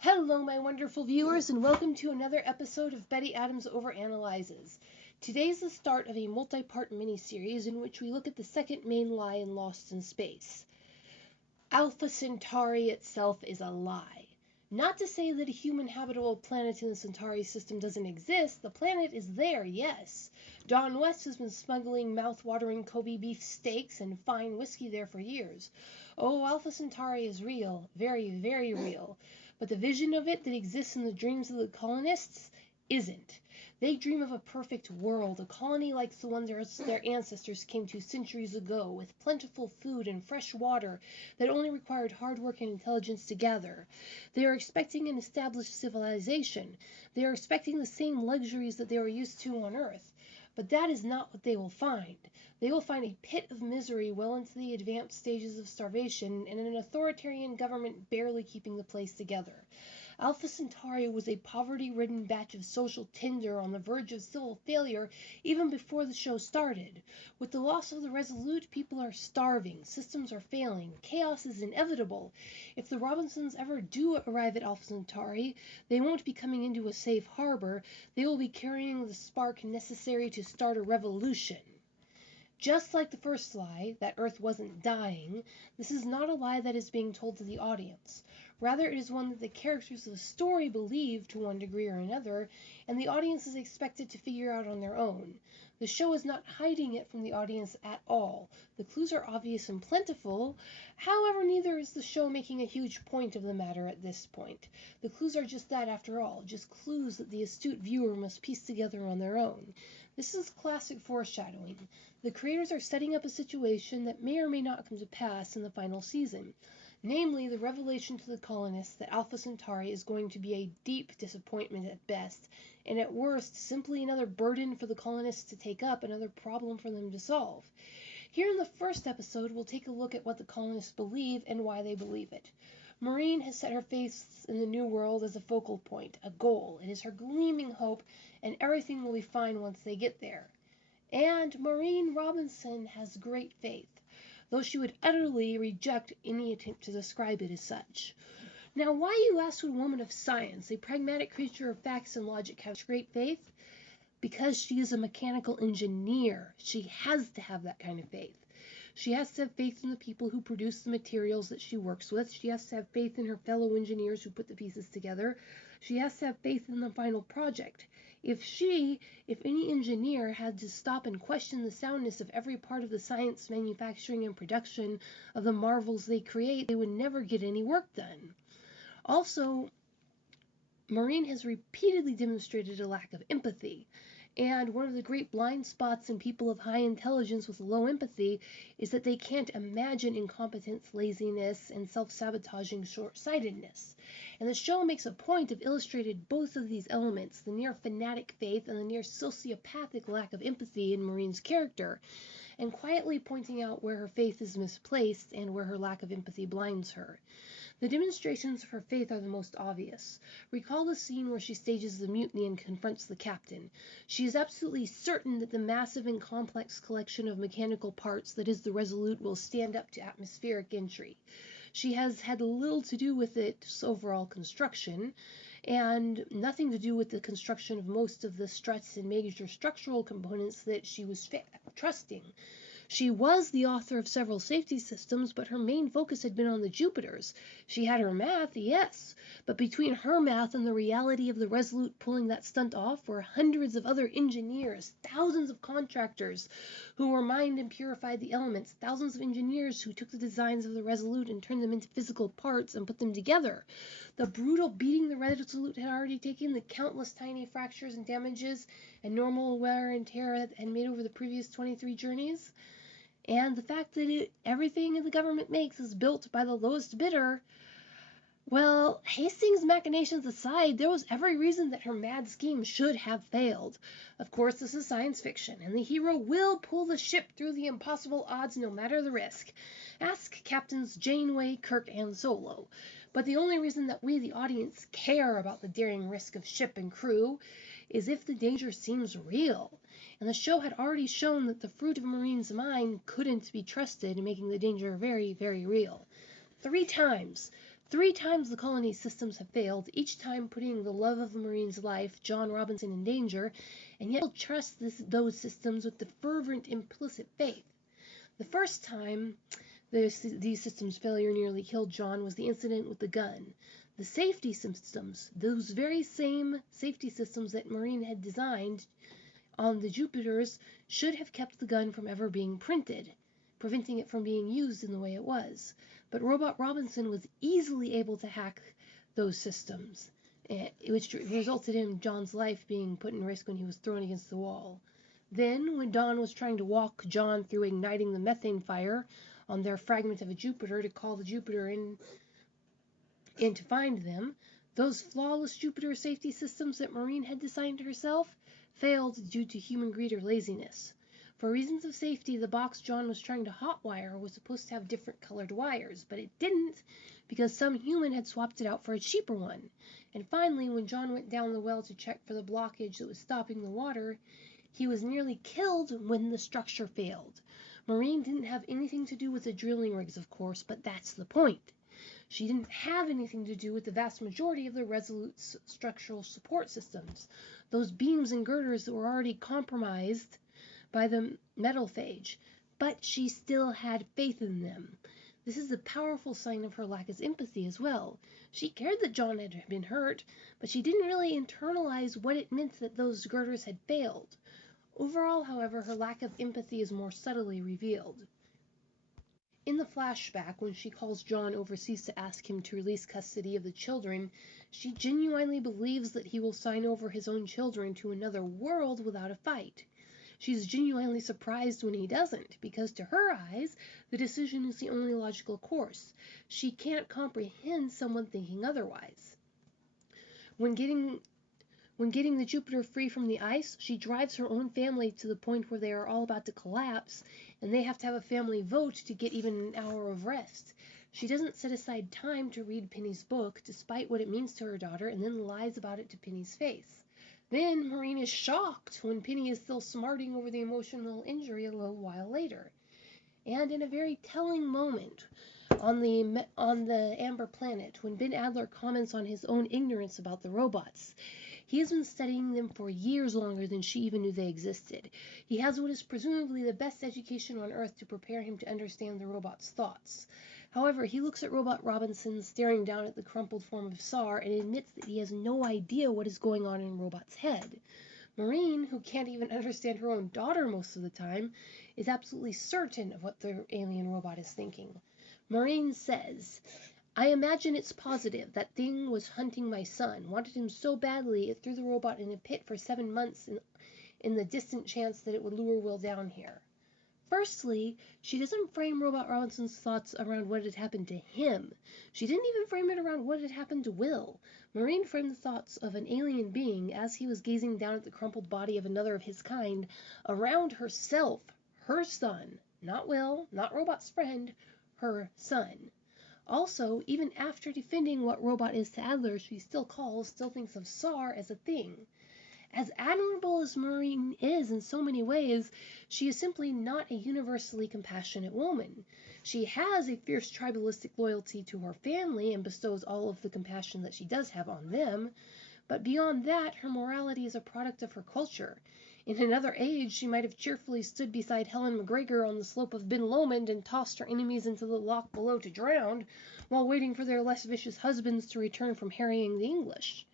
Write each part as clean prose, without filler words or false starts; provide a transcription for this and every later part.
Hello, my wonderful viewers, and welcome to another episode of Betty Adams Overanalyzes. Today is the start of a multi-part miniseries in which we look at the second main lie in Lost in Space. Alpha Centauri itself is a lie. Not to say that a human habitable planet in the Centauri system doesn't exist. The planet is there, yes. Don West has been smuggling mouth-watering Kobe beef steaks and fine whiskey there for years. Oh, Alpha Centauri is real. Very, very real. But the vision of it that exists in the dreams of the colonists isn't. They dream of a perfect world, a colony like the one their ancestors came to centuries ago, with plentiful food and fresh water that only required hard work and intelligence to gather. They are expecting an established civilization. They are expecting the same luxuries that they were used to on Earth. But that is not what they will find. They will find a pit of misery well into the advanced stages of starvation and an authoritarian government barely keeping the place together. Alpha Centauri was a poverty-ridden batch of social tinder on the verge of civil failure even before the show started. With the loss of the Resolute, people are starving, systems are failing, chaos is inevitable. If the Robinsons ever do arrive at Alpha Centauri, they won't be coming into a safe harbor, they will be carrying the spark necessary to start a revolution. Just like the first lie, that Earth wasn't dying, this is not a lie that is being told to the audience. Rather, it is one that the characters of the story believe to one degree or another, and the audience is expected to figure out on their own. The show is not hiding it from the audience at all. The clues are obvious and plentiful. However, neither is the show making a huge point of the matter at this point. The clues are just that after all, just clues that the astute viewer must piece together on their own. This is classic foreshadowing. The creators are setting up a situation that may or may not come to pass in the final season. Namely, the revelation to the colonists that Alpha Centauri is going to be a deep disappointment at best, and at worst, simply another burden for the colonists to take up, another problem for them to solve. Here in the first episode, we'll take a look at what the colonists believe and why they believe it. Maureen has set her face in the new world as a focal point, a goal. It is her gleaming hope, and everything will be fine once they get there. And Maureen Robinson has great faith, though she would utterly reject any attempt to describe it as such. Now, why, you ask, would a woman of science, a pragmatic creature of facts and logic, have great faith? Because she is a mechanical engineer. She has to have that kind of faith. She has to have faith in the people who produce the materials that she works with. She has to have faith in her fellow engineers who put the pieces together. She has to have faith in the final project. If any engineer had to stop and question the soundness of every part of the science, manufacturing, and production of the marvels they create, they would never get any work done. Also, Maureen has repeatedly demonstrated a lack of empathy. And one of the great blind spots in people of high intelligence with low empathy is that they can't imagine incompetence, laziness, and self-sabotaging short-sightedness. And the show makes a point of illustrating both of these elements, the near fanatic faith and the near sociopathic lack of empathy in Maureen's character, and quietly pointing out where her faith is misplaced and where her lack of empathy blinds her. The demonstrations of her faith are the most obvious. Recall the scene where she stages the mutiny and confronts the captain. She is absolutely certain that the massive and complex collection of mechanical parts that is the Resolute will stand up to atmospheric entry. She has had little to do with its overall construction, and nothing to do with the construction of most of the struts and major structural components that she was trusting. She was the author of several safety systems, but her main focus had been on the Jupiters. She had her math, yes, but between her math and the reality of the Resolute pulling that stunt off were hundreds of other engineers, thousands of contractors who were mined and purified the elements, thousands of engineers who took the designs of the Resolute and turned them into physical parts and put them together. The brutal beating the Resolute had already taken, the countless tiny fractures and damages and normal wear and tear it had made over the previous 23 journeys. And the fact that everything the government makes is built by the lowest bidder, well, Hastings' machinations aside, there was every reason that her mad scheme should have failed. Of course, this is science fiction, and the hero will pull the ship through the impossible odds no matter the risk. Ask Captains Janeway, Kirk, and Solo. But the only reason that we, the audience, care about the daring risk of ship and crew is if the danger seems real. And the show had already shown that the fruit of Maureen's mind couldn't be trusted, making the danger very, very real. 3 times. 3 times the colony's systems have failed, each time putting the love of the Marine's life, John Robinson, in danger, and yet he'll trust those systems with the fervent, implicit faith. The first time these systems' failure nearly killed John was the incident with the gun. The safety systems, those very same safety systems that Marine had designed on the Jupiters, should have kept the gun from ever being printed, preventing it from being used in the way it was. But Robot Robinson was easily able to hack those systems, which resulted in John's life being put in risk when he was thrown against the wall. Then, when Dawn was trying to walk John through igniting the methane fire on their fragment of a Jupiter to call the Jupiter in to find them, those flawless Jupiter safety systems that Marine had designed herself failed due to human greed or laziness. For reasons of safety, the box John was trying to hotwire was supposed to have different colored wires, but it didn't because some human had swapped it out for a cheaper one. And finally, when John went down the well to check for the blockage that was stopping the water, he was nearly killed when the structure failed. Marine didn't have anything to do with the drilling rigs, of course, but that's the point. She didn't have anything to do with the vast majority of the Resolute structural support systems, those beams and girders that were already compromised by the metal phage, but she still had faith in them. This is a powerful sign of her lack of empathy as well. She cared that John had been hurt, but she didn't really internalize what it meant that those girders had failed. Overall, however, her lack of empathy is more subtly revealed. In the flashback, when she calls John overseas to ask him to release custody of the children, she genuinely believes that he will sign over his own children to another world without a fight. She's genuinely surprised when he doesn't, because to her eyes, the decision is the only logical course. She can't comprehend someone thinking otherwise. When getting the Jupiter free from the ice, she drives her own family to the point where they are all about to collapse, and they have to have a family vote to get even an hour of rest. She doesn't set aside time to read Penny's book, despite what it means to her daughter, and then lies about it to Penny's face. Then Marine is shocked when Penny is still smarting over the emotional injury a little while later. And in a very telling moment on the Amber Planet, when Ben Adler comments on his own ignorance about the robots, he has been studying them for years longer than she even knew they existed. He has what is presumably the best education on Earth to prepare him to understand the robot's thoughts. However, he looks at Robot Robinson staring down at the crumpled form of Sar and admits that he has no idea what is going on in Robot's head. Marine, who can't even understand her own daughter most of the time, is absolutely certain of what the alien robot is thinking. Marine says, "I imagine it's positive. That thing was hunting my son, wanted him so badly it threw the robot in a pit for 7 months in the distant chance that it would lure Will down here." Firstly, she doesn't frame Robot Robinson's thoughts around what had happened to him. She didn't even frame it around what had happened to Will. Marine framed the thoughts of an alien being as he was gazing down at the crumpled body of another of his kind around herself, her son, not Will, not Robot's friend, her son. Also, even after defending what Robot is to Adler, she still thinks of Sar as a thing. As admirable as Marine is in so many ways, she is simply not a universally compassionate woman. She has a fierce tribalistic loyalty to her family and bestows all of the compassion that she does have on them, but beyond that, her morality is a product of her culture. In another age, she might have cheerfully stood beside Helen McGregor on the slope of Ben Lomond and tossed her enemies into the loch below to drown, while waiting for their less vicious husbands to return from harrying the English.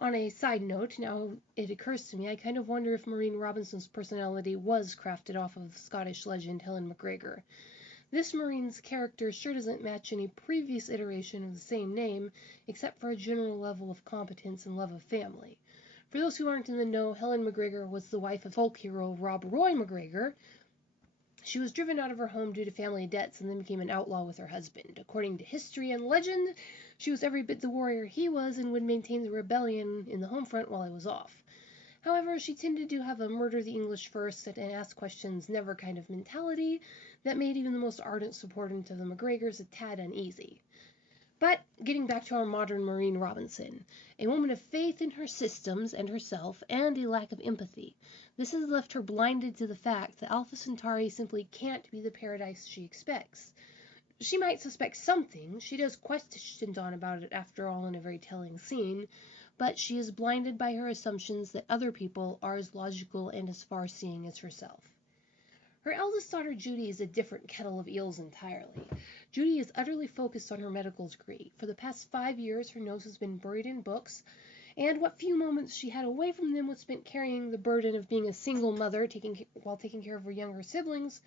On a side note, now it occurs to me, I kind of wonder if Marine Robinson's personality was crafted off of Scottish legend Helen McGregor. This Marine's character sure doesn't match any previous iteration of the same name, except for a general level of competence and love of family. For those who aren't in the know, Helen McGregor was the wife of folk hero Rob Roy McGregor. She was driven out of her home due to family debts and then became an outlaw with her husband. According to history and legend, she was every bit the warrior he was and would maintain the rebellion in the home front while he was off. However, she tended to have a murder the English first and ask questions never kind of mentality that made even the most ardent supportant of the McGregors a tad uneasy. But getting back to our modern Marine Robinson, a woman of faith in her systems and herself, and a lack of empathy. This has left her blinded to the fact that Alpha Centauri simply can't be the paradise she expects. She might suspect something. She does question Dawn about it after all in a very telling scene, but she is blinded by her assumptions that other people are as logical and as far-seeing as herself. Her eldest daughter, Judy, is a different kettle of eels entirely. Judy is utterly focused on her medical degree. For the past 5 years, her nose has been buried in books, and what few moments she had away from them was spent carrying the burden of being a single mother while taking care of her younger siblings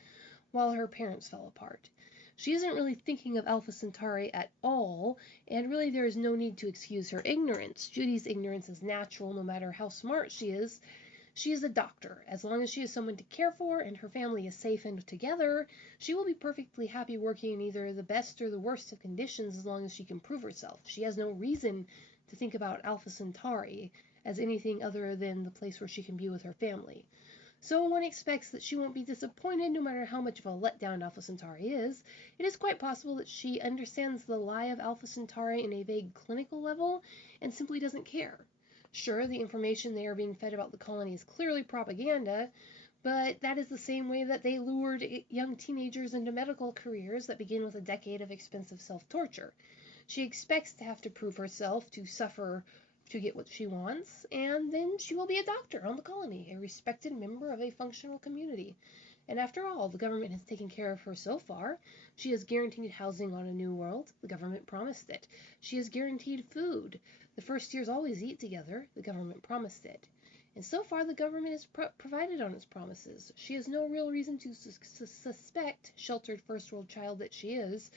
while her parents fell apart. She isn't really thinking of Alpha Centauri at all, and really there is no need to excuse her ignorance. Judy's ignorance is natural no matter how smart she is. She is a doctor. As long as she has someone to care for and her family is safe and together, she will be perfectly happy working in either the best or the worst of conditions as long as she can prove herself. She has no reason to think about Alpha Centauri as anything other than the place where she can be with her family. So one expects that she won't be disappointed no matter how much of a letdown Alpha Centauri is. It is quite possible that she understands the lie of Alpha Centauri in a vague clinical level and simply doesn't care. Sure, the information they are being fed about the colony is clearly propaganda, but that is the same way that they lured young teenagers into medical careers that begin with a decade of expensive self-torture. She expects to have to prove herself, to suffer to get what she wants, and then she will be a doctor on the colony, a respected member of a functional community. And after all, the government has taken care of her so far. She is guaranteed housing on a new world. The government promised it. She is guaranteed food. The first years always eat together. The government promised it. And so far, the government has provided on its promises. She has no real reason to suspect, sheltered first world child that she is,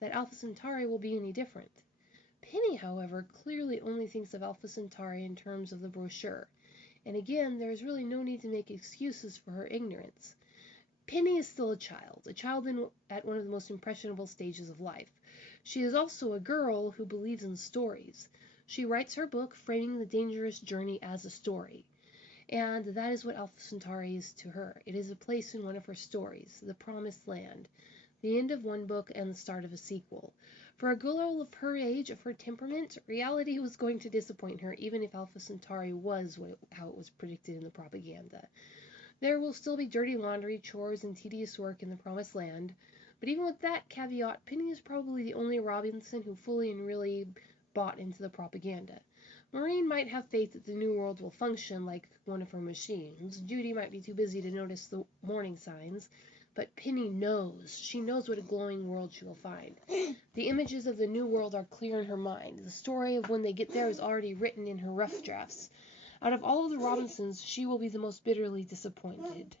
that Alpha Centauri will be any different. Penny, however, clearly only thinks of Alpha Centauri in terms of the brochure. And again, there is really no need to make excuses for her ignorance. Penny is still a child at one of the most impressionable stages of life. She is also a girl who believes in stories. She writes her book, framing the dangerous journey as a story. And that is what Alpha Centauri is to her. It is a place in one of her stories, the Promised Land, the end of one book and the start of a sequel. For a girl of her age, of her temperament, reality was going to disappoint her, even if Alpha Centauri was how it was predicted in the propaganda. There will still be dirty laundry, chores, and tedious work in the Promised Land, but even with that caveat, Penny is probably the only Robinson who fully and really bought into the propaganda. Maureen might have faith that the New World will function like one of her machines. Judy might be too busy to notice the warning signs. But Penny knows. She knows what a glowing world she will find. The images of the new world are clear in her mind. The story of when they get there is already written in her rough drafts. Out of all of the Robinsons, she will be the most bitterly disappointed.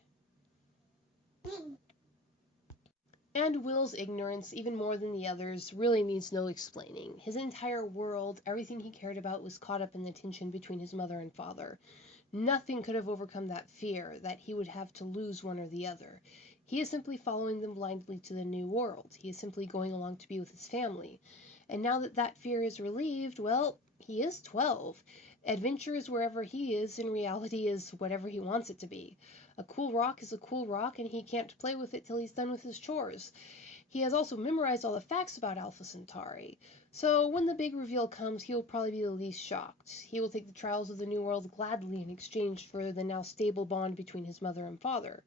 And Will's ignorance, even more than the others, really needs no explaining. His entire world, everything he cared about, was caught up in the tension between his mother and father. Nothing could have overcome that fear that he would have to lose one or the other. He is simply following them blindly to the new world. He is simply going along to be with his family. And now that that fear is relieved, well, he is 12. Adventure is wherever he is, and reality is whatever he wants it to be. A cool rock is a cool rock, and he can't play with it till he's done with his chores. He has also memorized all the facts about Alpha Centauri. So when the big reveal comes, he will probably be the least shocked. He will take the trials of the new world gladly in exchange for the now stable bond between his mother and father.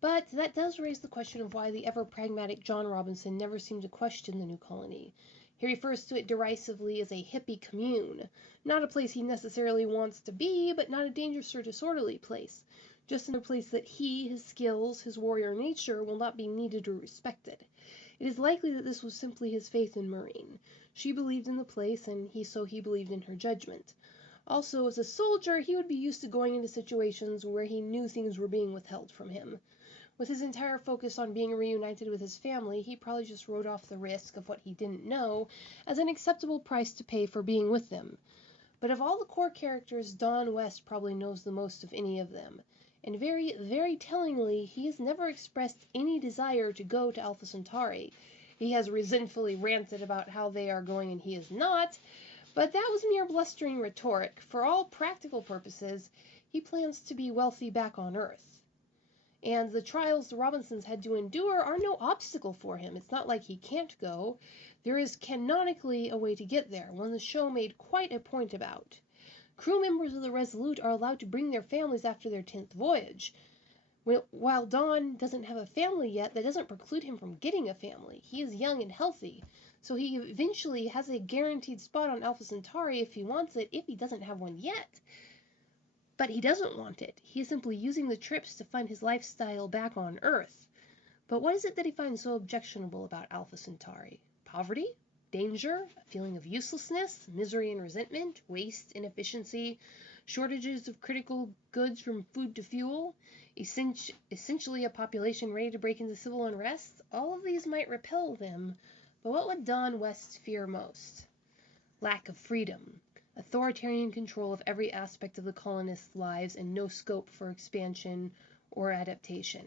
But that does raise the question of why the ever-pragmatic John Robinson never seemed to question the new colony. He refers to it derisively as a hippie commune. Not a place he necessarily wants to be, but not a dangerous or disorderly place. Just in a place that he, his skills, his warrior nature will not be needed or respected. It is likely that this was simply his faith in Maureen. She believed in the place, and he believed in her judgment. Also, as a soldier, he would be used to going into situations where he knew things were being withheld from him. With his entire focus on being reunited with his family, he probably just wrote off the risk of what he didn't know as an acceptable price to pay for being with them. But of all the core characters, Don West probably knows the most of any of them. And very, very tellingly, he has never expressed any desire to go to Alpha Centauri. He has resentfully ranted about how they are going and he is not, but that was mere blustering rhetoric. For all practical purposes, he plans to be wealthy back on Earth. And the trials the Robinsons had to endure are no obstacle for him. It's not like he can't go. There is canonically a way to get there, one the show made quite a point about. Crew members of the Resolute are allowed to bring their families after their 10th voyage. While Don doesn't have a family yet, that doesn't preclude him from getting a family. He is young and healthy, so he eventually has a guaranteed spot on Alpha Centauri if he wants it, if he doesn't have one yet. But he doesn't want it. He is simply using the trips to find his lifestyle back on Earth. But what is it that he finds so objectionable about Alpha Centauri? Poverty? Danger? A feeling of uselessness? Misery and resentment? Waste? Inefficiency? Shortages of critical goods from food to fuel? Essentially a population ready to break into civil unrest? All of these might repel them, but what would Don West fear most? Lack of freedom. Authoritarian control of every aspect of the colonists' lives and no scope for expansion or adaptation.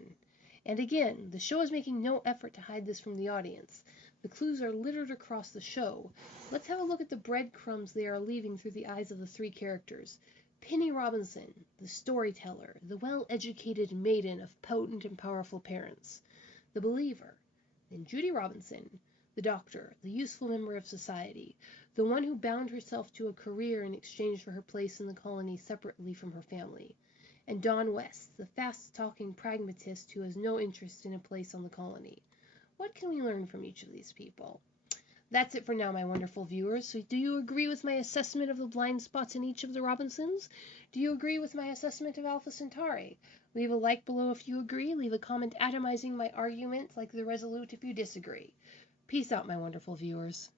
And again, the show is making no effort to hide this from the audience. The clues are littered across the show. Let's have a look at the breadcrumbs they are leaving through the eyes of the three characters. Penny Robinson, the storyteller, the well-educated maiden of potent and powerful parents. The believer. Then Judy Robinson, the doctor, the useful member of society, the one who bound herself to a career in exchange for her place in the colony separately from her family. And Don West, the fast-talking pragmatist who has no interest in a place on the colony. What can we learn from each of these people? That's it for now, my wonderful viewers. So do you agree with my assessment of the blind spots in each of the Robinsons? Do you agree with my assessment of Alpha Centauri? Leave a like below if you agree. Leave a comment atomizing my argument like the Resolute if you disagree. Peace out, my wonderful viewers.